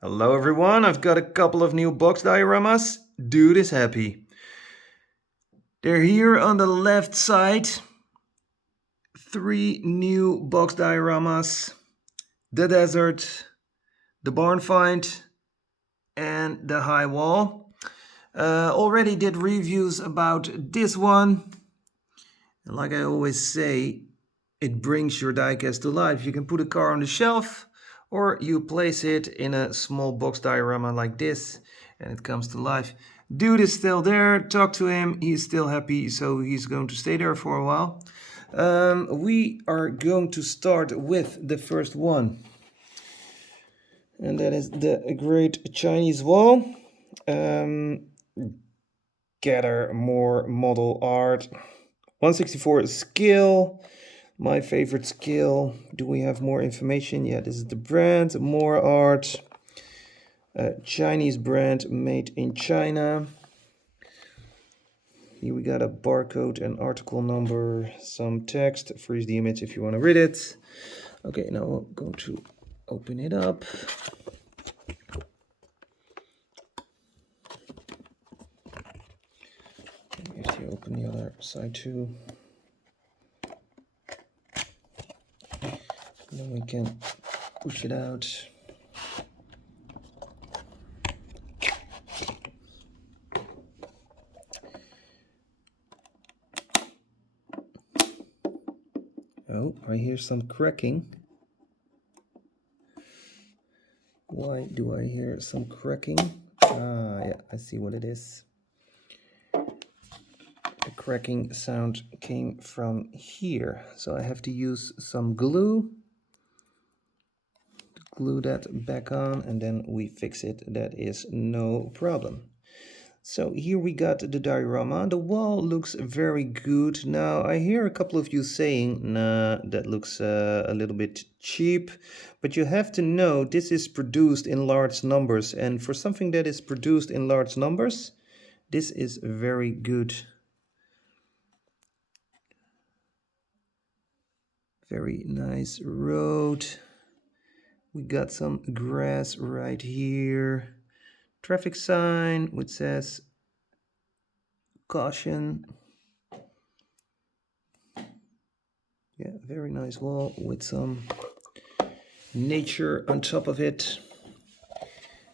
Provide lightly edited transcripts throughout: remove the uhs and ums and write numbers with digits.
Hello everyone, I've got a couple of new box dioramas. Dude is happy. They're here on the left side. 3 new box dioramas. The desert, the barn find, and the high wall. Already did reviews about this one. And like I always say, it brings your diecast to life. You can put a car on the shelf, or you place it in a small box diorama like this, and it comes to life. Dude is still there. Talk to him. He's still happy, so he's going to stay there for a while. We are going to start with the first one, and that is the Great Chinese Wall. Gather more model art. 164 scale. My favorite scale. Do we have more information? Yeah, this is the brand. More art. Chinese brand made in China. Here we got a barcode and article number, some text. Freeze the image if you want to read it. Okay, now I'm going to open it up. We have to open the other side too. Then we can push it out. Oh, I hear some cracking. Why do I hear some cracking? Ah, yeah, I see what it is. The cracking sound came from here, so I have to use some glue to glue that back on, and then we fix it. That is no problem. So here we got the diorama. The wall looks very good. Now I hear a couple of you saying, nah, that looks a little bit cheap. But you have to know this is produced in large numbers. And for something that is produced in large numbers, this is very good. Very nice road. We got some grass right here. Traffic sign which says caution. Yeah, very nice wall with some nature on top of it.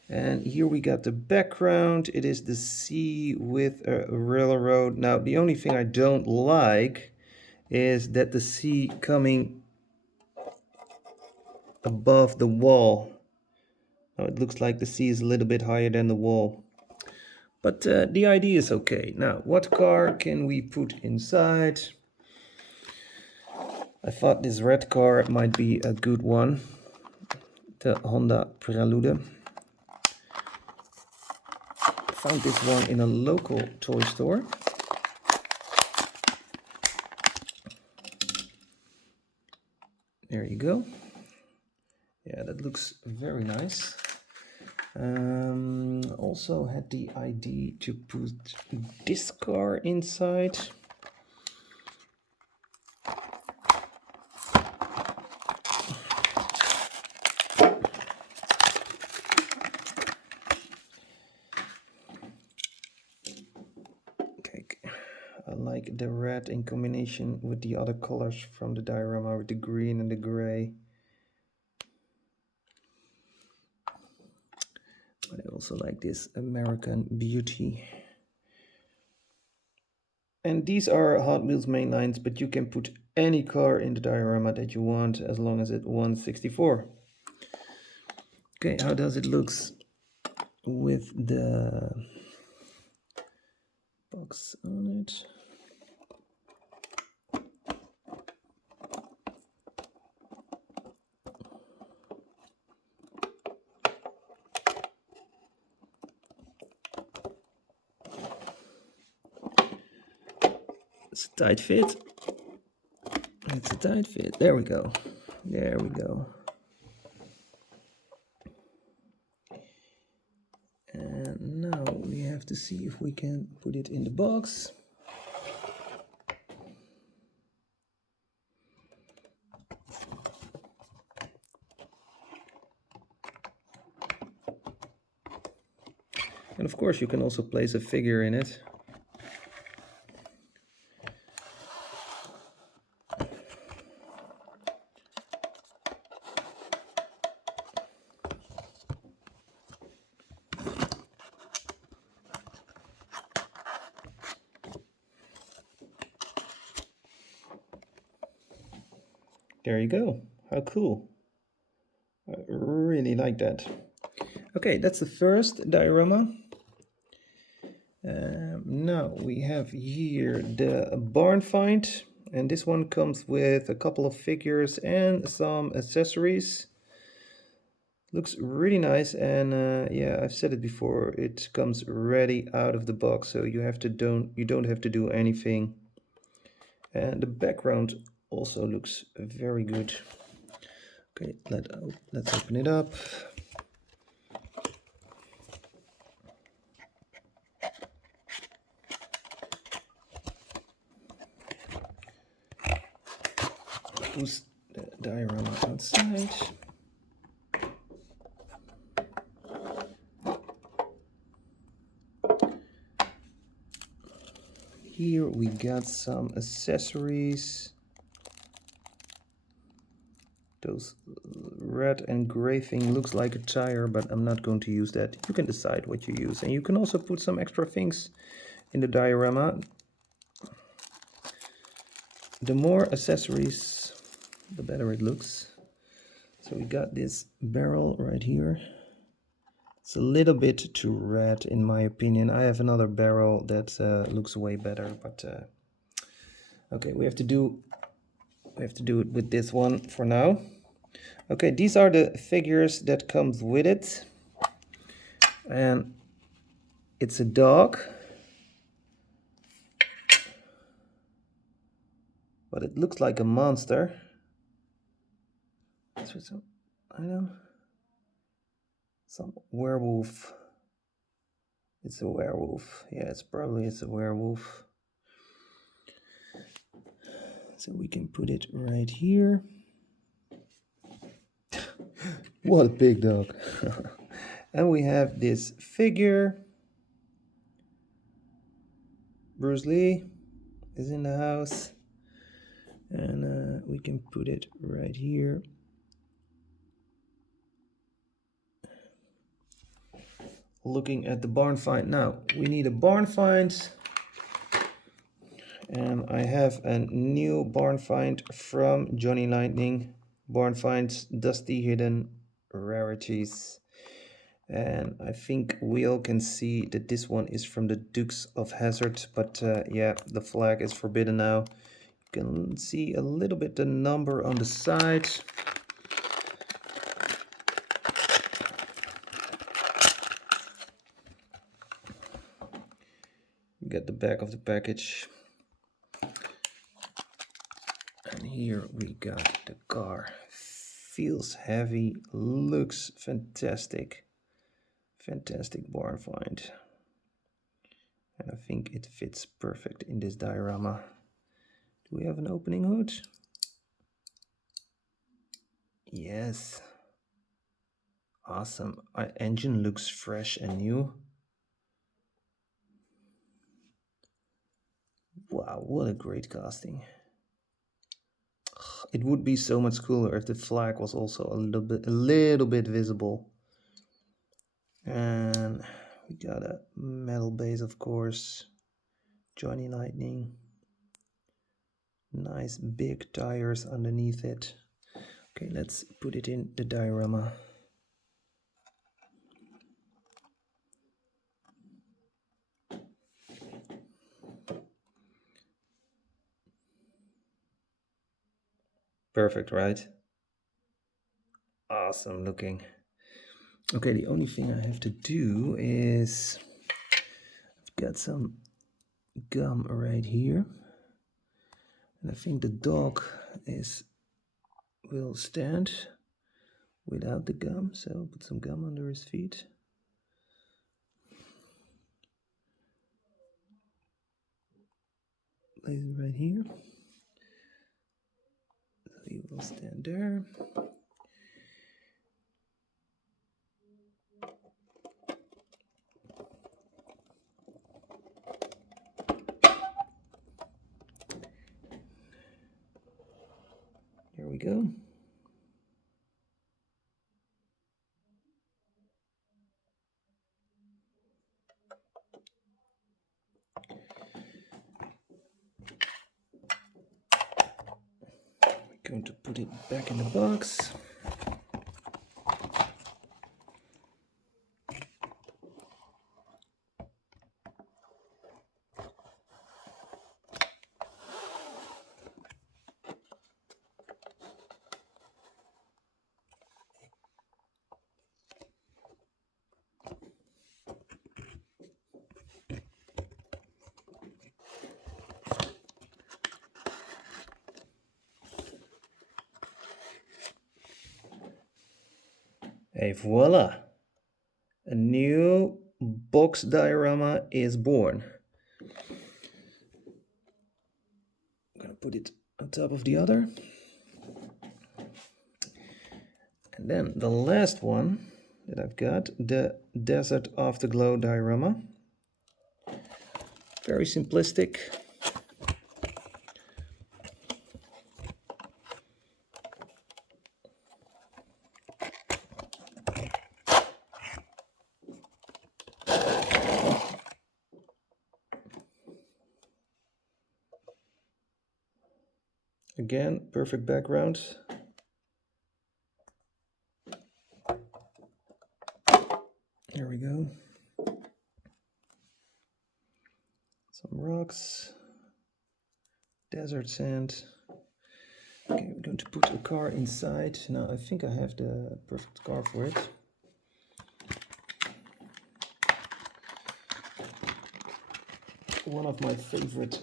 And here we got the background. It is the sea with a railroad. Now, the only thing I don't like is that the sea coming above the wall. Now, it looks like the sea is a little bit higher than the wall. But the idea is okay. Now, what car can we put inside? I thought this red car might be a good one. The Honda Prelude. Found this one in a local toy store. There you go. Yeah, that looks very nice. Also had the idea to put this car inside. Okay, I like the red in combination with the other colors from the diorama, with the green and the gray. But I also like this American Beauty. And these are Hot Wheels main lines, but you can put any car in the diorama that you want as long as it's 164. Okay, how does it look with the box on it? It's a tight fit. It's a tight fit. There we go. There we go. And now we have to see if we can put it in the box. And of course you can also place a figure in it. There you go. How cool. I really like that. Okay, that's the first diorama. Now we have here the barn find, and this one comes with a couple of figures and some accessories. Looks really nice, and yeah, I've said it before, it comes ready out of the box, so you don't have to do anything. And the background also looks very good. Okay, let's open it up. Put the diorama outside. Here we got some accessories. Those red and gray thing looks like a tire, but I'm not going to use that. You can decide what you use. And you can also put some extra things in the diorama. The more accessories, the better it looks. So we got this barrel right here. It's a little bit too red in my opinion. I have another barrel that looks way better, but okay, we have to do it with this one for now. Okay, these are the figures that comes with it, and it's a dog, but it looks like a monster. Some werewolf. It's a werewolf. Yeah, it's a werewolf. So we can put it right here. What a big dog. And we have this figure. Bruce Lee is in the house. And we can put it right here. Looking at the barn find. Now, we need a barn find. And I have a new barn find from Johnny Lightning. Barn finds Dusty Hidden Rarities. And I think we all can see that this one is from the Dukes of Hazzard, but yeah, the flag is forbidden now. You can see a little bit the number on the side. You get the back of the package. And here we got the car. Feels heavy, looks fantastic. Fantastic barn find. And I think it fits perfect in this diorama. Do we have an opening hood? Yes. Awesome. Our engine looks fresh and new. Wow, what a great casting. It would be so much cooler if the flag was also a little bit visible. And we got a metal base, of course. Johnny Lightning. Nice big tires underneath it. Okay, let's put it in the diorama. Perfect, right? Awesome looking. Okay, the only thing I have to do is I've got some gum right here. And I think the dog will stand without the gum, so put some gum under his feet. Place it right here. So he will stand there. Going to put it back in the box. Et voila! A new box diorama is born. I'm gonna put it on top of the other. And then the last one that I've got, the Desert Afterglow diorama. Very simplistic. Again, perfect background. Here we go. Some rocks, desert sand. Okay, we're going to put a car inside. Now I think I have the perfect car for it. One of my favorite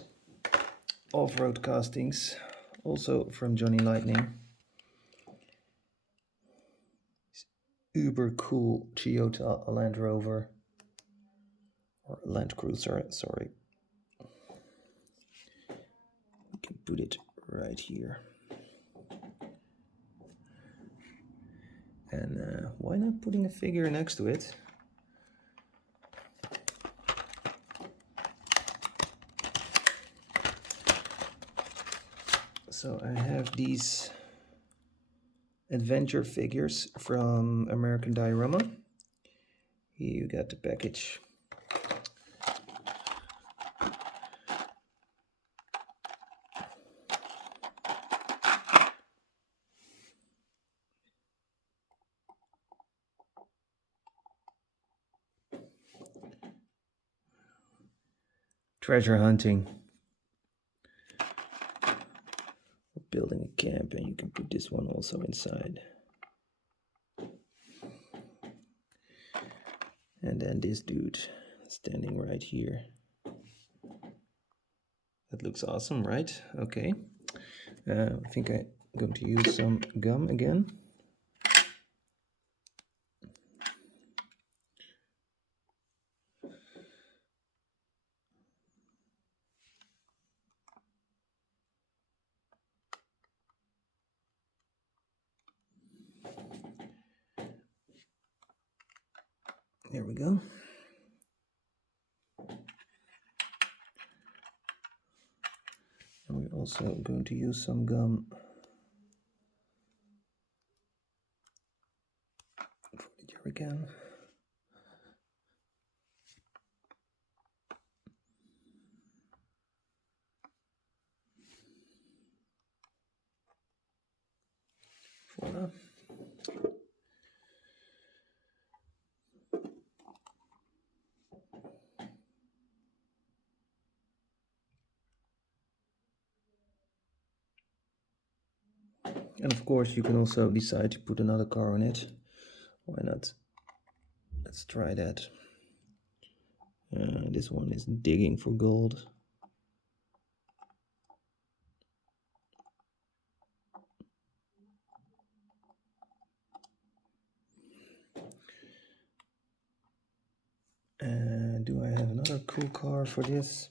off-road castings, also from Johnny Lightning. Uber cool Toyota Land Rover, or Land Cruiser, sorry. We can put it right here. And why not putting a figure next to it? So I have these adventure figures from American Diorama. Here you got the package. Treasure hunting. Building a camp, and you can put this one also inside. And then this dude standing right here. That looks awesome, right? Okay. I think I'm going to use some gum again. There we go. And we're also going to use some gum for the jerrycan. Voila. And of course you can also decide to put another car on it. Why not? Let's try that. This one is digging for gold. Do I have another cool car for this?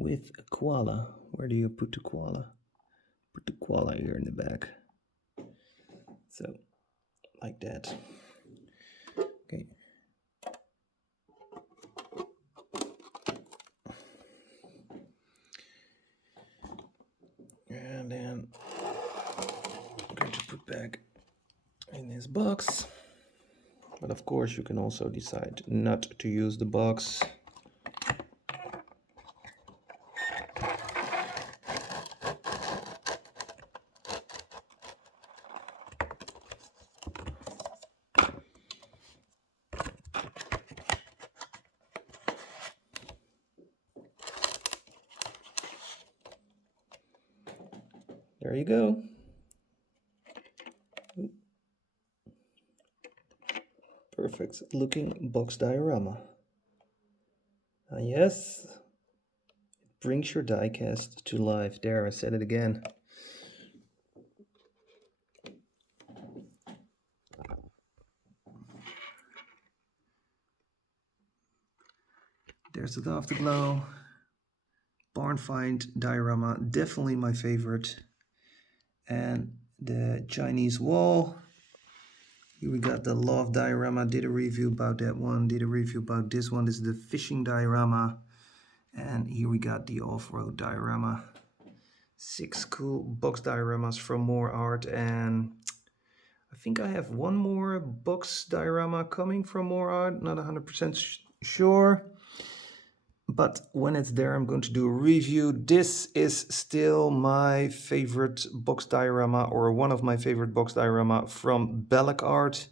With a koala. Where do you put the koala? Put the koala here in the back. So, like that. Okay. And then I'm going to put back in this box. But of course you can also decide not to use the box. There you go. Perfect looking box diorama. Yes, it brings your diecast to life. There, I said it again. There's the afterglow. Barn Find diorama, definitely my favorite. And the Chinese wall. Here we got the love diorama. Did a review about that one. Did a review about this one. This is the fishing diorama. And here we got the off-road diorama. 6 cool box dioramas from Moreart, and I think I have one more box diorama coming from Moreart. Not 100% sure, but when it's there I'm going to do a review. This is still my favorite box diorama, or one of my favorite box diorama from Belloc Art.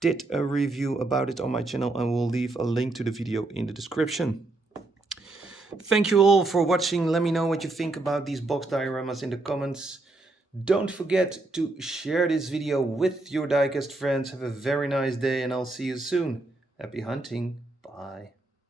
Did a review about it on my channel and will leave a link to the video in the description. Thank you all for watching. Let me know what you think about these box dioramas in the comments. Don't forget to share this video with your diecast friends. Have a very nice day and I'll see you soon. Happy hunting. Bye.